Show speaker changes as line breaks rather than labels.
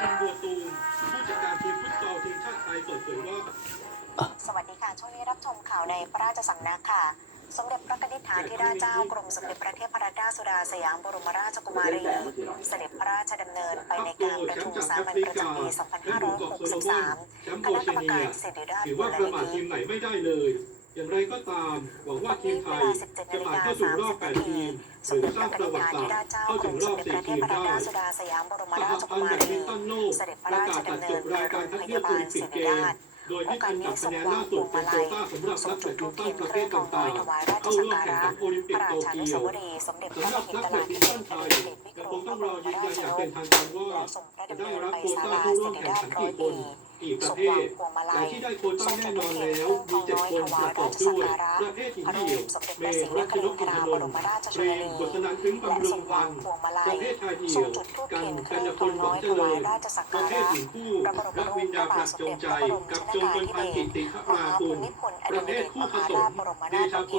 คุณบัวตูมผู้จัดการทีมฟุตซอลทีมชาติไทยเปิดเผยว่า
สวัสดีค่ะ ช่วงนี้รับชมข่าวในพระราชสำนักค่ะ สมเด็จพระนิธิฐาธิราชเจ้ากรมสมเด็จพระเทพรัตนราชสุดาสยามบรมราชกุมารี เสด็จพระราชดำเนินไปในการประชุมสามัญประจำปี 2563ค
โอ
ณะกรรมกายรสิริราช
ถือ
บุ
ว่าประมาททีมไหนไม่ได้เลย อย่างไรก็ตามหวังว่า
วัน
ที
นี้
มไท
เวยลา17
จะ
นาฬิ
ผ่าน
กา
เข้าสู่รอบ
30
แป
นา
ด
ที
ทีม
ส
ห
ม
รือ
เด็จ
ส
พ
ร้าง
ระ
ป
นิ
ระ
ธิ
วั
ฐา
ติ
ธิ
ศาส
รา
ต
ช
ร์
เจ้ากร
เข้ามถึ
ส
ง
ม
รอบ
เด็จพ
สี่
ระเทพ
ทีม
รัตน
ได้
ราชสุดาสยามบรม
ส
รา
ห
ชกุ
พันธ์
มา
แบด
รี
มินตันโลก
เสด็จพ
ประ
ระรา
กา
ช
ศตัด
ดำเนิ
จ
น
บ
ไป
ราย
โร
การ
ง
คัด
พ
เลือก
ยา
โอบาลิ
ล
มปิกโดย
โอ
ที่
กาส
ขึ้น
นี้
กับ
ทร
คะ
ง
แนน
วา
ล่าง
พ
สุ
ว
ด
ง
เป็
มาน
โค
ลัย
ต้าสำหรับ
ทร
นั
ง
กแบ
จุด
ด
ธู
มิ
ป
นตั
เที
น
ยน
ประ
เค
เภ
รื่อ
ท
งกองน้
ต่า
อย
ง
ถวาย
ๆ
ราช
เข้า
สั
ร่
ก
วม
กา
แข่ง
ระ
ขันโอลิม
พ
ปิก
ระรา
โต
ชานุ
เกีย
สา
ว
วรีย์สมเด็จพ
สำ
ระ
หรั
ม
บ
หิ
นั
ด
ก
ล
แบาดมิ
ธิ
น
เบ
ตัน
ศ
ไท
ร
ย
เดชวิก
ยัง
ร
คง
ม
ต้อง
บ
ร
ร
อ
ม
ยืนยั
รานช
อย่าง
น
เป็น
ก
ทางการว่า
และทรงพระ
จะ
ดำ
ได้
เนิน
รับ
ไป
โคว
ศา
ต้า
ลา
เข้าร่ว
สิ
ม
ริ
แข่ง
ราช
ขัน
ร้อ
กี่
ย
ค
ปี
น กี่ป
ท
ระเภ
วาง
ท
พวงมา
แต่
ลัย
ที่ได้โคว
ทร
ต้างแน่
จุด
นอน
ปเทียน
แล้ว
เครื่องก
มีเจ็ด
น้อย
คนป
วา
ระก
รา
อบ
ชสั
ด้วย
กการะ
ประเภทหญิงเดี่ยว
สเมพระศรี
รั
น
ช
คริ
นกอิน
รา
ทนน
ร
ท์
มราชช
เปร
น
มบทนันทึง
และ
บำรุ
งง
วั
ง
น
พวงมาลั
ประ
ย
เภทชายเดี่ยว
จุดธูป
กั
เที
น
ยนเค
กั
รื่
ญ
อง
ญ
ก
พล
น้
บั
องย
เจ
รา
ริญ
สัก
ประเภ
ระ
ทหญิงคู่
พระบรม
รักวิ
ป
ญ
พ
ญาปรั
ท
ก
สม
จ
เด็
งใจ กับจ
น
ง
กา
เป็น
ธิ
พัน
เบ
กิติพ
มา
คุณ
มิพลอ
ประเภทคู่
ม
ผ
หา
ส
รามชบรม
เด
นาถ
ชา